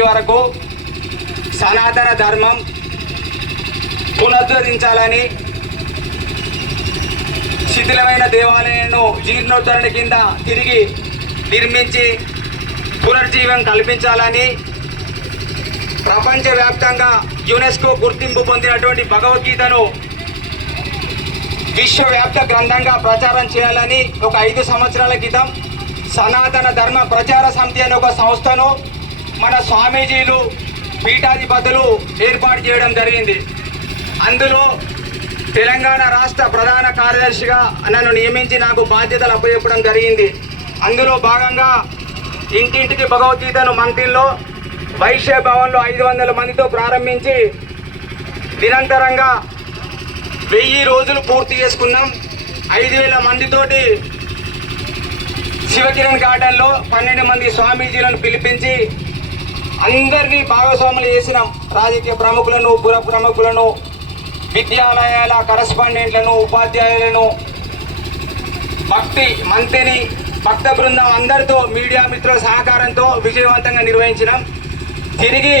వరకు సనాతన ధర్మం పునరుద్ధరించాలని శిథిలమైన దేవాలయాలను జీర్ణోద్ధరణ కింద తిరిగి నిర్మించి పునర్జీవం కల్పించాలని ప్రపంచవ్యాప్తంగా యునెస్కో గుర్తింపు పొందినటువంటి భగవద్గీతను విశ్వవ్యాప్త గ్రంథంగా ప్రచారం చేయాలని ఒక ఐదు సంవత్సరాల క్రితం సనాతన ధర్మ ప్రచార సమితి అనే ఒక సంస్థను మన స్వామీజీలు పీఠాధిపతులు ఏర్పాటు చేయడం జరిగింది. అందులో తెలంగాణ రాష్ట్ర ప్రధాన కార్యదర్శిగా నన్ను నియమించి నాకు బాధ్యతలు అప్పచెప్పడం జరిగింది. అందులో భాగంగా ఇంటింటికి భగవద్గీతను మంత్రిలో వైశ్య భవన్లో ఐదు వందల మందితో ప్రారంభించి నిరంతరంగా వెయ్యి రోజులు పూర్తి చేసుకున్నాం. ఐదు వేల మందితోటి శివకిరణ్ గార్డెన్లో పన్నెండు మంది స్వామీజీలను పిలిపించి అందరినీ భాగస్వాములు చేసిన రాజకీయ ప్రముఖులను పుర ప్రముఖులను విద్యాలయాల కరస్పాండెంట్లను ఉపాధ్యాయులను భక్తి మంత్రిని భక్త బృందం అందరితో మీడియా మిత్రుల సహకారంతో విజయవంతంగా నిర్వహించినాం. తిరిగి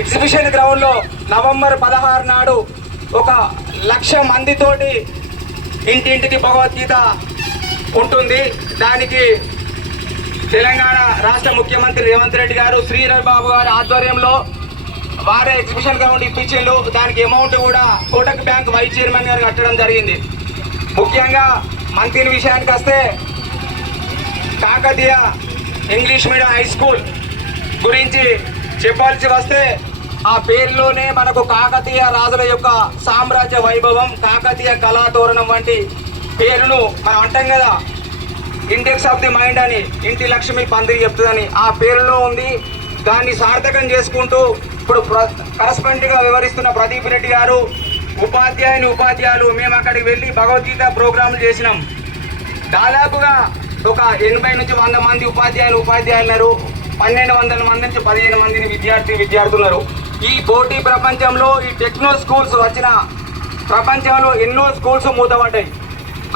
ఎగ్జిబిషన్ గ్రౌండ్లో నవంబర్ పదహారు నాడు ఒక లక్ష మందితోటి ఇంటింటికి భగవద్గీత ఉంటుంది. దానికి తెలంగాణ రాష్ట్ర ముఖ్యమంత్రి రేవంత్ రెడ్డి గారు శ్రీధర్ బాబు గారి ఆధ్వర్యంలో వారే ఎగ్జిబిషన్ గ్రౌండ్ ఇప్పించిండు దానికి అమౌంట్ కూడా కోటక్ బ్యాంక్ వైస్ చైర్మన్ గారు కట్టడం జరిగింది. ముఖ్యంగా మంత్రి విషయానికి వస్తే Kakatiya English medium high school గురించి చెప్పాల్సి వస్తే ఆ పేరులోనే మనకు కాకతీయ రాజుల యొక్క సామ్రాజ్య వైభవం కాకతీయ కళాతోరణం వంటి పేరును మనం అంటాం కదా. ఇండెక్స్ ఆఫ్ ది మైండ్ అని ఇంటి లక్ష్మి పందిరి చెప్తుందని ఆ పేరులో ఉంది. దాన్ని సార్థకం చేసుకుంటూ ఇప్పుడు కరస్పాండెంట్గా వివరిస్తున్న ప్రదీప్ రెడ్డి గారు ఉపాధ్యాయుని ఉపాధ్యాయులు మేము అక్కడికి వెళ్ళి భగవద్గీత ప్రోగ్రాంలు చేసినాం. దాదాపుగా ఒక ఎనభై నుంచి వంద మంది ఉపాధ్యాయులు ఉపాధ్యాయులు పన్నెండు వందల మంది నుంచి పదిహేను మందిని విద్యార్థి విద్యార్థులున్నారు. ఈ పోటీ ప్రపంచంలో ఈ టెక్నో స్కూల్స్ వచ్చిన ప్రపంచంలో ఎన్నో స్కూల్స్ మూతపడ్డాయి.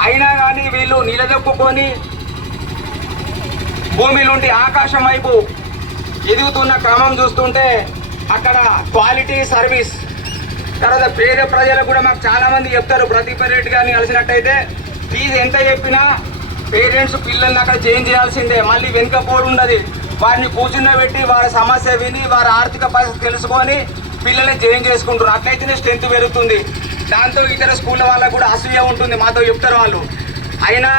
అయినా కానీ వీళ్ళు నిలదొక్కుని భూమి నుండి ఆకాశం వైపు ఎదుగుతున్న క్రమం చూస్తుంటే అక్కడ క్వాలిటీ సర్వీస్. తర్వాత పేద ప్రజలకు కూడా మాకు చాలామంది చెప్తారు ప్రదీప్ రెడ్డి గారిని కలిసినట్టయితే ఫీజు ఎంత చెప్పినా పేరెంట్స్ పిల్లల్ని అక్కడ చేంజ్ చేయాల్సిందే. మళ్ళీ వెనుకపోడు ఉండదు. వారిని కూర్చున్నబెట్టి వారి సమస్య విని వారి ఆర్థిక పరిస్థితి తెలుసుకొని పిల్లల్ని చేంజ్ చేసుకుంటున్నారు. అట్లయితేనే స్ట్రెంత్ పెరుగుతుంది. దాంతో ఇతర స్కూళ్ళ వాళ్ళకు కూడా అసూయ ఉంటుంది మాతో చెప్తారు వాళ్ళు. అయినా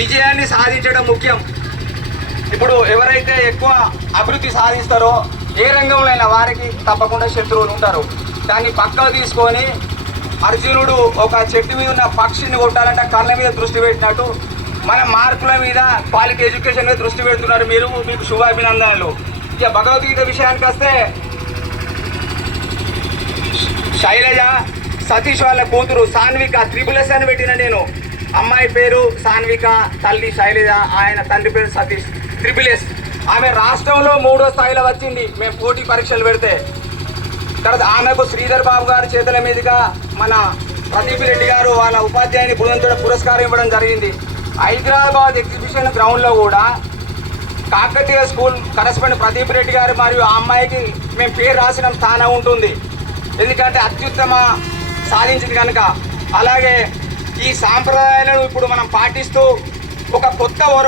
విజయాన్ని సాధించడం ముఖ్యం. ఇప్పుడు ఎవరైతే ఎక్కువ అభివృద్ధి సాధిస్తారో ఏ రంగంలో అయినా వారికి తప్పకుండా శత్రువులు ఉంటారు. దాన్ని పక్కకు తీసుకొని అర్జునుడు ఒక చెట్టు మీద ఉన్న పక్షిని కొట్టాలంటే కళ్ళ మీద దృష్టి పెట్టినట్టు మన మార్కుల మీద క్వాలిటీ ఎడ్యుకేషన్ మీద దృష్టి పెడుతున్నారు మీరు మీకు శుభాభినందనలు. ఇక భగవద్గీత విషయానికి వస్తే శైలజ సతీష్ వాళ్ళ కూతురు సాన్విక త్రిపుల్ అని పెట్టిన నేను. అమ్మాయి పేరు సాన్విక తల్లి శైలజ ఆయన తండ్రి పేరు సతీష్. త్రిపుల్ ఎస్ ఆమె రాష్ట్రంలో మూడో స్థాయిలో వచ్చింది. మేము పోటీ పరీక్షలు పెడితే. తర్వాత ఆమెకు శ్రీధర్ బాబు గారి చేతుల మీదుగా మన ప్రదీప్ రెడ్డి గారు వాళ్ళ ఉపాధ్యాయుని బృందంతో పురస్కారం ఇవ్వడం జరిగింది. హైదరాబాద్ ఎగ్జిబిషన్ గ్రౌండ్లో కూడా కాకతీయ స్కూల్ కరస్పాండెంట్ ప్రదీప్ రెడ్డి గారు మరియు ఆ అమ్మాయికి మేము పేరు రాసిన స్థానం ఉంటుంది. ఎందుకంటే అత్యుత్తమ సాధించింది కనుక. అలాగే ఈ సాంప్రదాయాలను ఇప్పుడు మనం పాటిస్తూ ఒక కొత్త ఒరవ